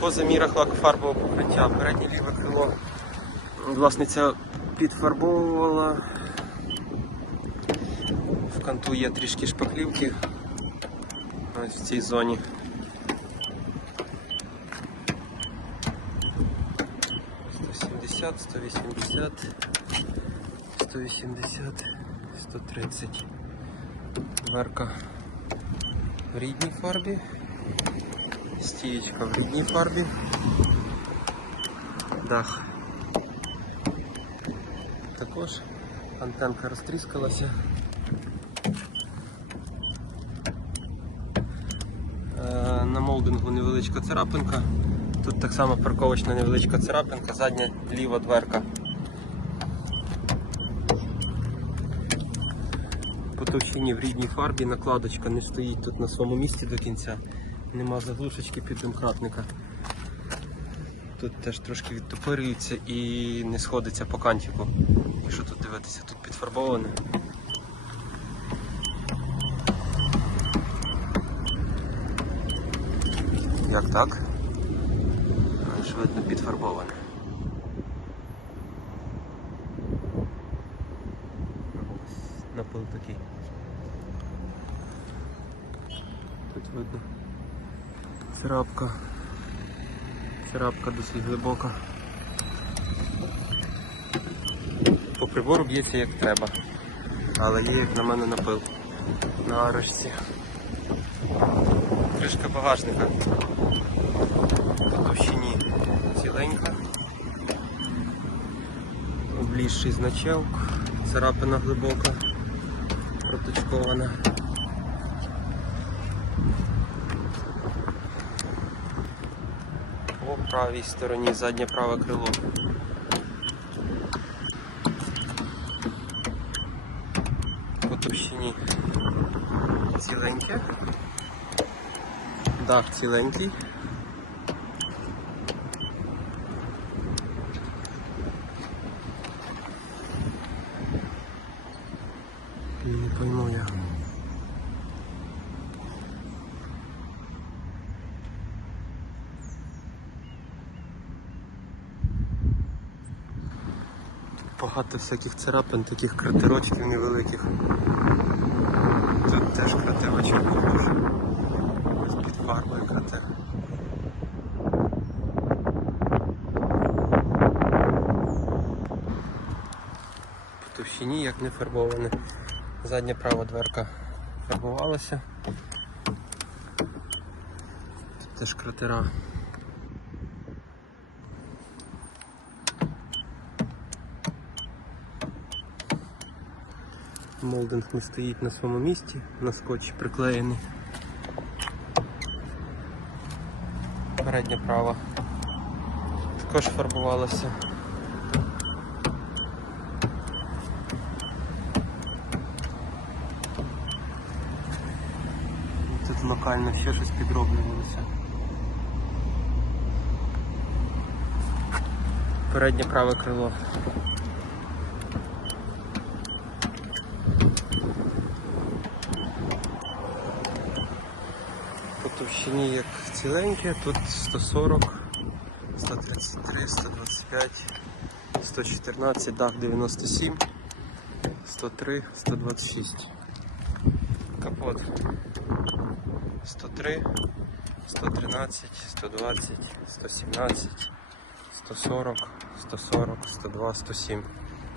По замірах лакофарбового покриття. Переднє ліве крило. Власниця підфарбовувала. В канту є трішки шпаклівки. Ось в цій зоні. Сто сімдесят, сто вісімдесят, сто вісімдесят, сто тридцять. Дверка в рідній фарбі. Стієчка в рідній фарбі. Дах. Також антенка розтріскалася. Е, На молдингу невеличка царапинка. Тут так само парковочна невеличка царапинка, задня ліва дверка. По товщині в рідній фарбі накладочка не стоїть тут на своєму місці до кінця. Нема заглушечки під домкратника. Тут теж трошки відтопирюється і не сходиться по кантику. Якщо тут дивитися, тут підфарбоване. Як так? Аж видно підфарбоване. Напил такий. Тут видно. Царапка. Царапка досить глибока. По прибору б'ється як треба. Але є, як на мене, напил на арочці. Кришка багажника по товщині ціленька. Облізший значок, царапина глибока, проточкована. По правій стороні заднє праве крило. По товщині ціленьке. Дах ціленький. Не пойму я. Багато всяких царапин, таких кратерочків невеликих. Тут теж кратерочок похоже. Ось під фарбою кратер. По товщині як не фарбоване. Задня права дверка фарбувалася. Тут теж кратера. Молдинг не стоїть на своєму місці, на скотчі приклеєний. Передня права також фарбувалася. Тут локально ще щось підроблювалося. Переднє праве крило. По товщині як ціленьке, тут 140, 133, 125, 114, дах 97, 103, 126. Капот 103, 113, 120, 117, 140, 140, 102, 107.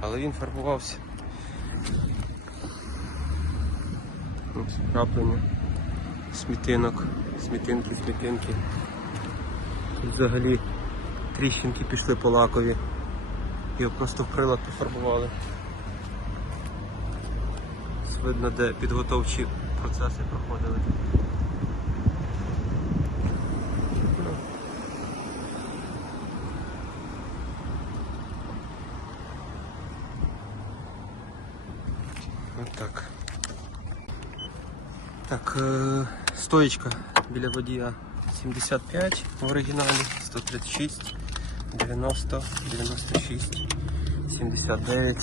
Але він фарбувався. Краплення смітинок, смітинки, смітинки. Тут взагалі тріщинки пішли по лакові. Його просто в прилад пофарбували. Видно, де підготовчі процеси проходили. Отак. Так, е, стоечка біля водія 75 в оригіналі, 136, 90, 96, 79,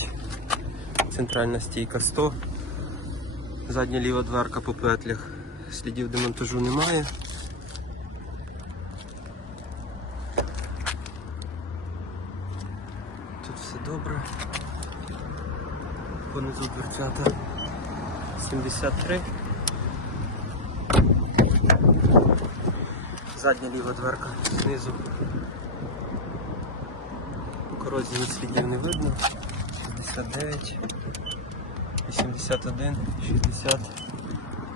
центральна стійка 100, задня ліва дверка по петлях, слідів демонтажу немає. Тут все добре. Понизу дверцята 73. Задня ліва дверка знизу. Корозії слідів не видно. 69, 81, 60,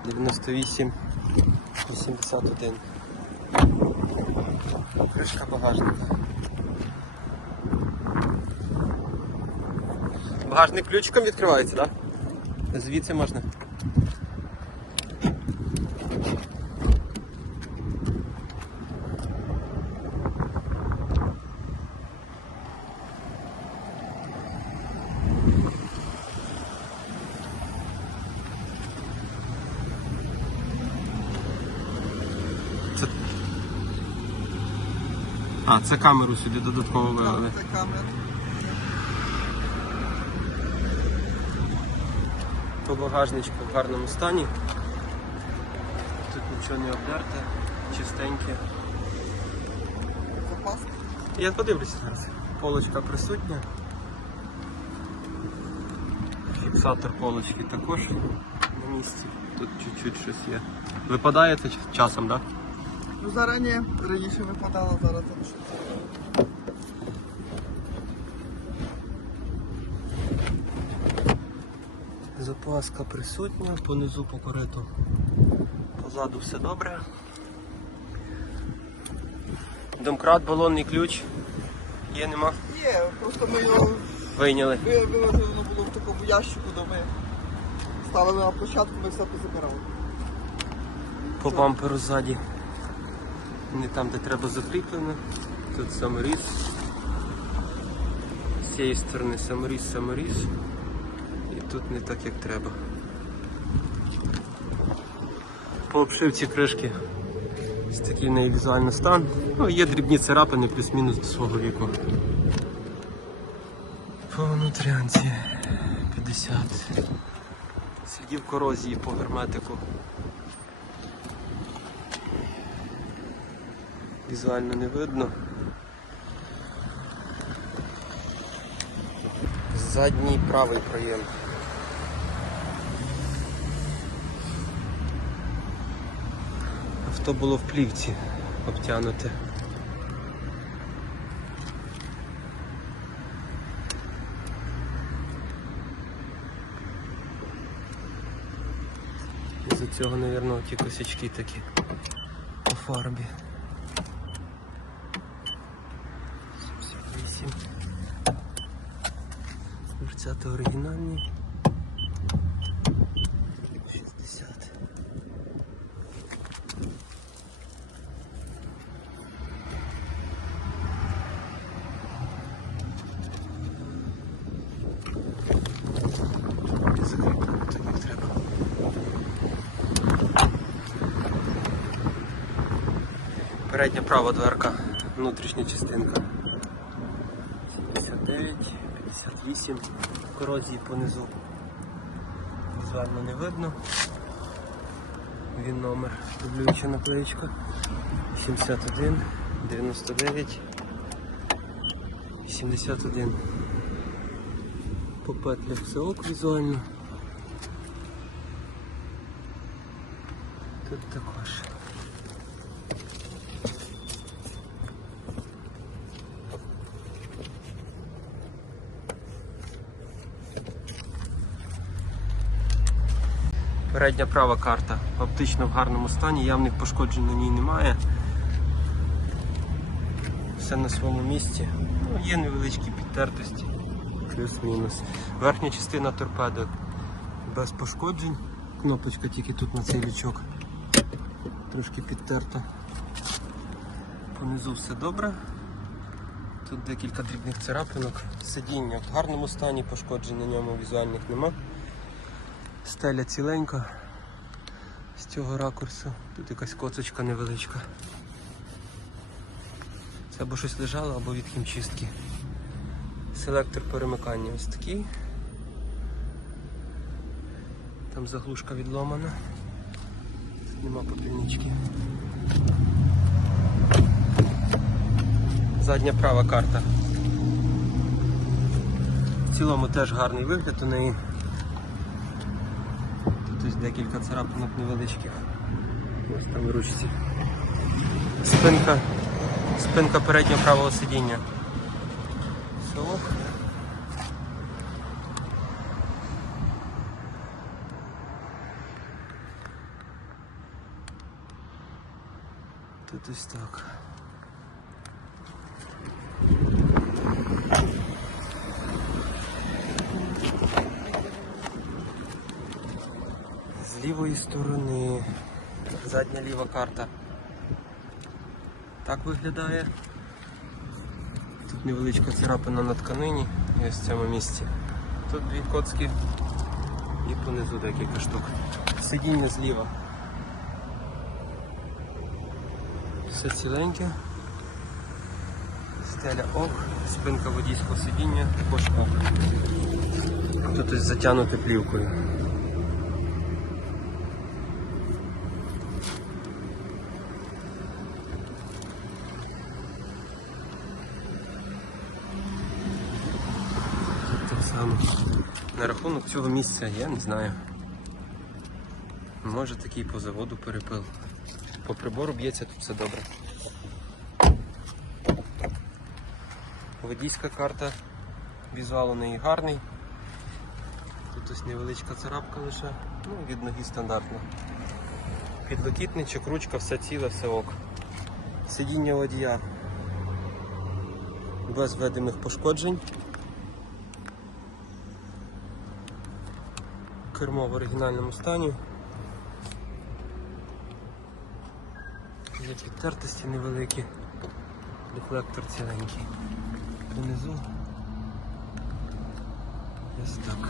98, 81. Кришка багажника. Багажник ключиком відкривається, так? Да? Звідси можна. А, це камеру сюди додатково вивели. Це камера. По багажничку в гарному стані. Тут нічого не обдерте, чистеньке. Запас. Я подивлюся зараз. Полочка присутня. Фіксатор полочки також на місці. Тут чуть-чуть щось є. Випадає це часом, так? Ну зараз ні, раніше випадало, зараз там щось. Запаска присутня, понизу по кориту. Позаду все добре. Домкрат, балонний ключ. Є, нема. Є, просто ми його Вийняли. воно було в такому ящику, де ми ставили на площадку, ми все позабирали. По бамперу ззаді. Не там, де треба закріплено. Тут саморіз. З цієї сторони саморіз, саморіз. І тут не так, як треба. По обшивці кришки. Ось такий неї візуальний стан. Ну, є дрібні царапини плюс-мінус до свого віку. По внутрянці 50. Слідів корозії по герметику. Візуально не видно. Задній правий проєм. Авто було в плівці обтянуте. Із-за цього, мабуть, ті косячки такі по фарбі. Дверцята оригінальні. 60. Закріплено треба. Передня права дверка, внутрішня частинка. 79, 58, корозії понизу. Візуально не видно. Він номер, дублююча наклеєчка. 71, 99, 71. По петлях все ок візуально. Тут також. Передня права карта оптично в гарному стані, явних пошкоджень на ній немає. Все на своєму місці. Ну, є невеличкі підтертості, плюс-мінус. Верхня частина торпеди без пошкоджень. Кнопочка тільки тут на цей лючок. Трошки підтерта. Понизу все добре. Тут декілька дрібних царапинок. Сидіння в гарному стані, пошкоджень на ньому візуальних нема. Стеля ціленька з цього ракурсу. Тут якась коцочка невеличка. Це або щось лежало, або від хімчистки. Селектор перемикання ось такий. Там заглушка відломана. Тут нема попільнички. Задня права карта. В цілому теж гарний вигляд у неї. Декілька царапинок невеличких. Ось там ручці. Спинка, спинка переднього правого сидіння. Совок. Тут ось так. З лівої сторони задня ліва карта. Так виглядає. Тут невеличка царапина на тканині і ось в цьому місці. Тут дві коцки і понизу декілька штук. Сидіння зліва. Все ціленьке. Стеля ок, спинка водійського сидіння, також ок. Тут ось плівкою. Тут так само. На рахунок цього місця я не знаю. Може такий по заводу перепил. По прибору б'ється тут все добре. Водійська карта, візуал у неї гарний. Тут ось невеличка царапка лише, ну від ноги стандартно. Підлокітничок, ручка, все ціле, все ок. Сидіння водія без видимих пошкоджень. Кермо в оригінальному стані. Є підтертості невеликі. Дефлектор ціленький. Понизу. Ось так.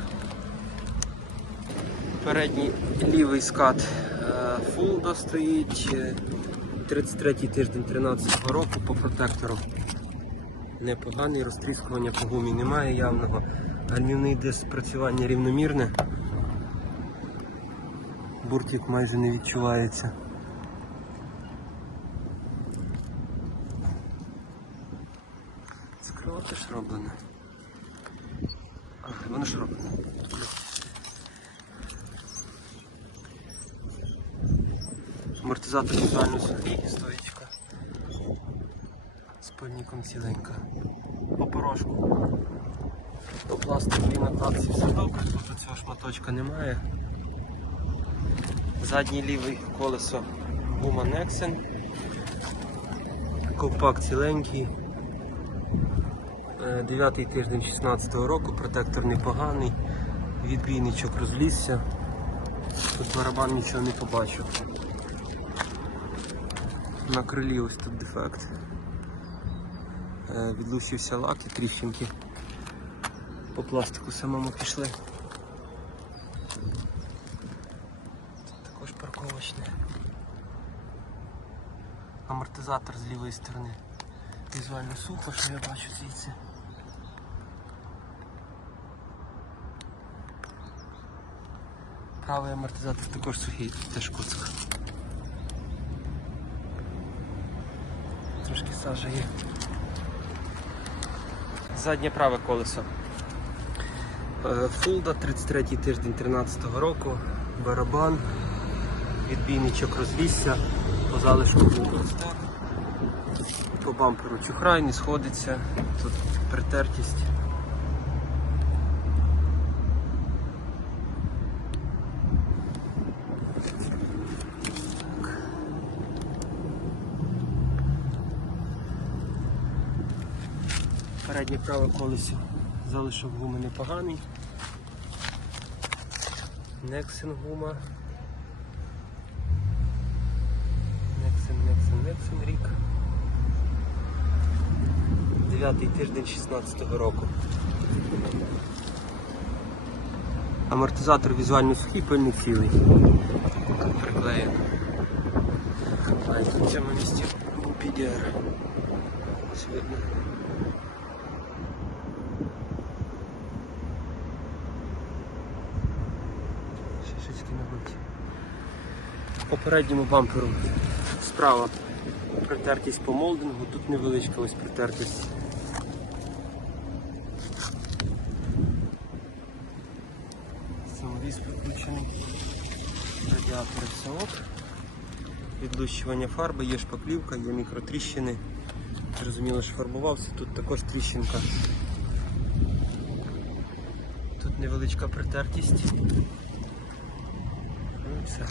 Передній лівий скат е, Фулдо стоїть. е, 33-й тиждень 13-го року по протектору. Непоганий, розтріскування по гумі немає явного. Гальмівний диск спрацювання рівномірне. Буртик майже не відчувається. З крила теж роблене. Воно ж роблене. Амортизатор візуально сухий, стоїчка. З пильником ціленька. По порошку. По пластиковій накладці все добре, тут цього шматочка немає. Заднє ліве колесо гума Nexen. Ковпак ціленький. Е, Дев'ятий тиждень 16-го року, протектор непоганий, відбійничок розлізся. Тут барабан нічого не побачив. На крилі ось тут дефект. Е, Відлучився лак і тріщинки. По пластику самому пішли. Тут також парковочне. Амортизатор з лівої сторони. Візуально сухо, що я бачу звідси. Правий амортизатор також сухий, теж куцик. Трошки сажа є. Заднє праве колесо. Е, Фулда, 33 тиждень 13-го року, барабан, відбійничок розлісся, по залишку був. По бамперу чухрай не сходиться, тут притертість. Переднє праве колесо залишок гуми непоганий. Нексен гума. 9 тиждень 16-го року. Амортизатор візуально сухий, пильний цілий. Тут приклеєно. Тут в цьому місці був підіар. Ось видно. Шишечки набиті. Попередньому бамперу справа. Притертість по молдингу, тут невеличка ось притертість. Підключений. Радіатор все ок. Відлущування фарби, є шпаклівка, є мікротріщини. Зрозуміло, що фарбувався, тут також тріщинка. Тут невеличка притертість. Ну все.